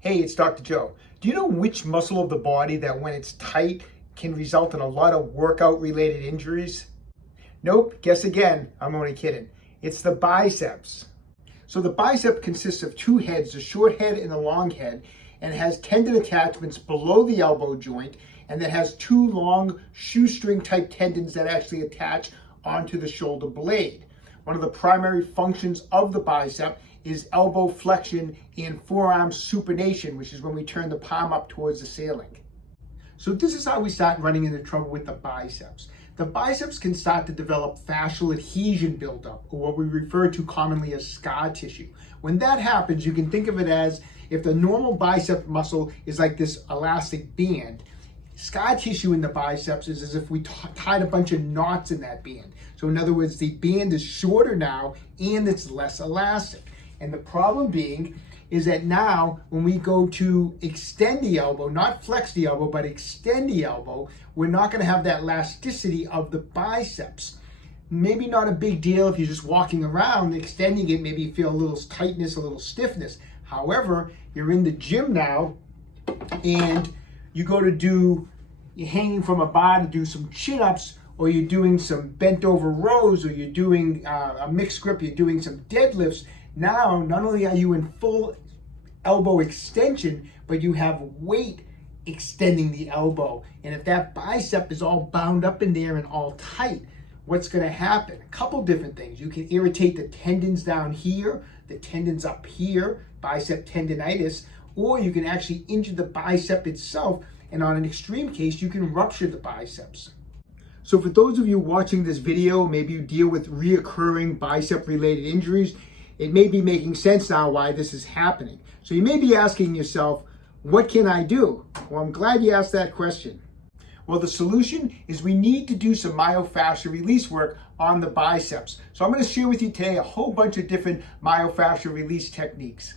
Hey, it's Dr. Joe. Do you know which muscle of the body that when it's tight can result in a lot of workout related injuries? Nope, guess again, I'm only kidding. It's the biceps. So the bicep consists of two heads, the short head and the long head, and has tendon attachments below the elbow joint, and that has two long shoestring type tendons that actually attach onto the shoulder blade. One of the primary functions of the bicep is elbow flexion and forearm supination, which is when we turn the palm up towards the ceiling. So this is how we start running into trouble with the biceps. The biceps can start to develop fascial adhesion buildup, or what we refer to commonly as scar tissue. When that happens, you can think of it as if the normal bicep muscle is like this elastic band, scar tissue in the biceps is as if we tied a bunch of knots in that band. So in other words, the band is shorter now and it's less elastic. And the problem being is that now when we go to extend the elbow, not flex the elbow, but extend the elbow, we're not going to have that elasticity of the biceps. Maybe not a big deal if you're just walking around, extending it, maybe you feel a little tightness, a little stiffness. However, you're in the gym now and you go to you're hanging from a bar to do some chin-ups, or you're doing some bent over rows, or you're doing a mixed grip, you're doing some deadlifts. Now, not only are you in full elbow extension, but you have weight extending the elbow. And if that bicep is all bound up in there and all tight, what's going to happen? A couple different things. You can irritate the tendons down here, the tendons up here, bicep tendinitis, or you can actually injure the bicep itself. And on an extreme case, you can rupture the biceps. So for those of you watching this video, maybe you deal with reoccurring bicep related injuries, it may be making sense now why this is happening. So you may be asking yourself, what can I do? Well, I'm glad you asked that question. Well, the solution is we need to do some myofascial release work on the biceps. So I'm going to share with you today a whole bunch of different myofascial release techniques.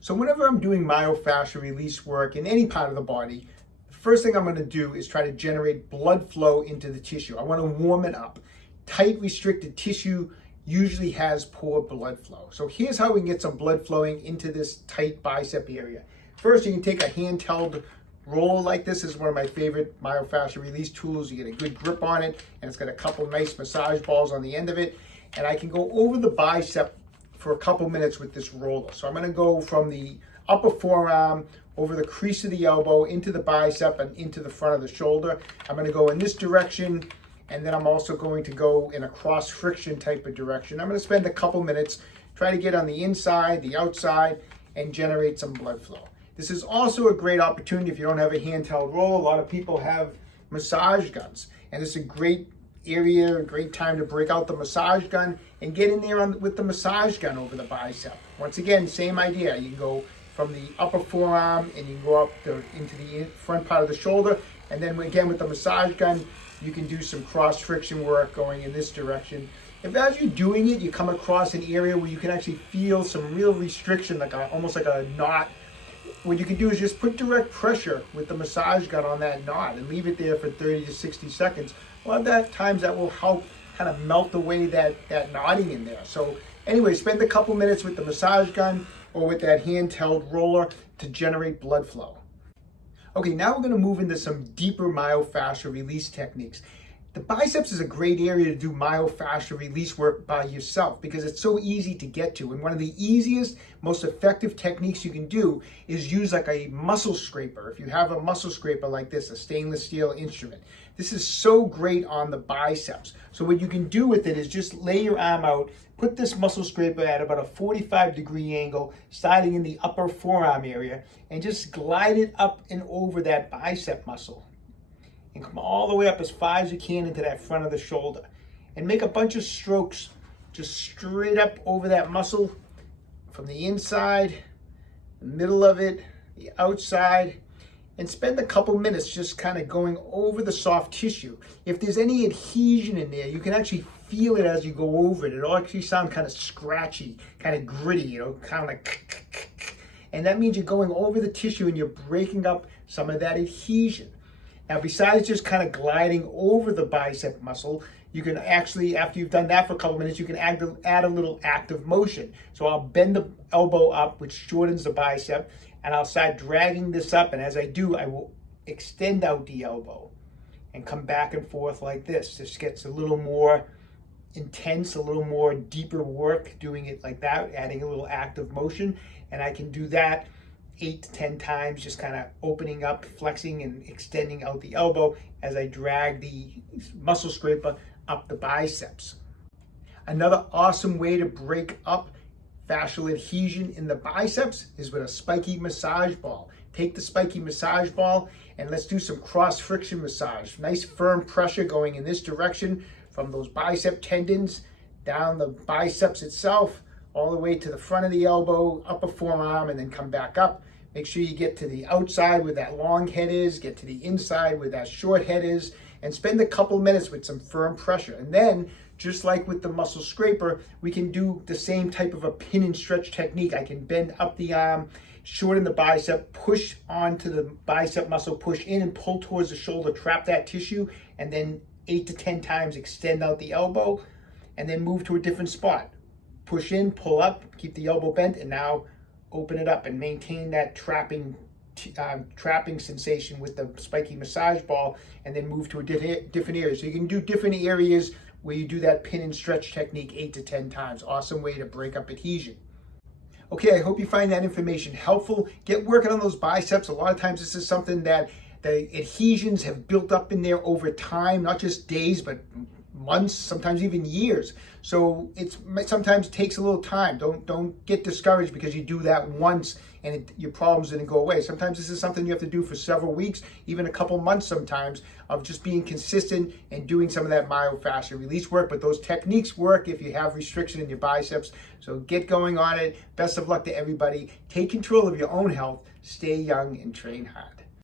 So whenever I'm doing myofascial release work in any part of the body, the first thing I'm going to do is try to generate blood flow into the tissue. I want to warm it up. Tight, restricted tissue usually has poor blood flow. So here's how we can get some blood flowing into this tight bicep area. First, you can take a handheld roll like this. This is one of my favorite myofascial release tools. You get a good grip on it, and it's got a couple nice massage balls on the end of it. And I can go over the bicep for a couple minutes with this roller. So I'm going to go from the upper forearm over the crease of the elbow into the bicep and into the front of the shoulder. I'm going to go in this direction, and then I'm also going to go in a cross friction type of direction. I'm going to spend a couple minutes, try to get on the inside, the outside, and generate some blood flow. This is also a great opportunity if you don't have a handheld roll. A lot of people have massage guns, and it's a great area, a great time to break out the massage gun and get in there with the massage gun over the bicep. Once again, same idea. You can go from the upper forearm and you can go up into the front part of the shoulder, and then again with the massage gun, you can do some cross friction work going in this direction. If as you're doing it, you come across an area where you can actually feel some real restriction, like almost like a knot, what you can do is just put direct pressure with the massage gun on that knot and leave it there for 30 to 60 seconds. A lot of times that will help kind of melt away that knotting in there. So anyway, spend a couple minutes with the massage gun or with that handheld roller to generate blood flow. Okay, now we're going to move into some deeper myofascial release techniques. The biceps is a great area to do myofascial release work by yourself because it's so easy to get to. And one of the easiest, most effective techniques you can do is use like a muscle scraper. If you have a muscle scraper like this, a stainless steel instrument, this is so great on the biceps. So what you can do with it is just lay your arm out, put this muscle scraper at about a 45-degree angle, starting in the upper forearm area, and just glide it up and over that bicep muscle. And come all the way up as far as you can into that front of the shoulder. And make a bunch of strokes just straight up over that muscle from the inside, the middle of it, the outside, and spend a couple minutes just kind of going over the soft tissue. If there's any adhesion in there, you can actually feel it as you go over it. It'll actually sound kind of scratchy, kind of gritty, kind of like, and that means you're going over the tissue and you're breaking up some of that adhesion. Now, besides just kind of gliding over the bicep muscle, you can actually, after you've done that for a couple minutes, you can add a little active motion. So I'll bend the elbow up, which shortens the bicep, And I'll start dragging this up, and as I do, I will extend out the elbow and come back and forth like this. This gets a little more intense, a little more deeper work doing it like that, adding a little active motion. And I can do that 8 to 10 times, just kind of opening up, flexing and extending out the elbow as I drag the muscle scraper up the biceps. Another awesome way to break up fascial adhesion in the biceps is with a spiky massage ball. Take the spiky massage ball and let's do some cross friction massage. Nice firm pressure going in this direction from those bicep tendons down the biceps itself, all the way to the front of the elbow, upper forearm, and then come back up. Make sure you get to the outside where that long head is, get to the inside where that short head is, and spend a couple minutes with some firm pressure. And then, just like with the muscle scraper, we can do the same type of a pin and stretch technique. I can bend up the arm, shorten the bicep, push onto the bicep muscle, push in and pull towards the shoulder, trap that tissue, and then 8 to 10 times extend out the elbow, and then move to a different spot. Push in, pull up, keep the elbow bent, and now open it up and maintain that trapping sensation with the spiky massage ball, and then move to a different area. So you can do different areas where you do that pin and stretch technique 8 to 10 times. Awesome way to break up adhesion. Okay, I hope you find that information helpful. Get working on those biceps. A lot of times this is something that the adhesions have built up in there over time, not just days, but months, sometimes even years. So it sometimes takes a little time. Don't get discouraged because you do that once and your problems didn't go away. Sometimes this is something you have to do for several weeks, even a couple months sometimes, of just being consistent and doing some of that myofascial release work. But those techniques work if you have restriction in your biceps. So get going on it. Best of luck to everybody. Take control of your own health. Stay young and train hard.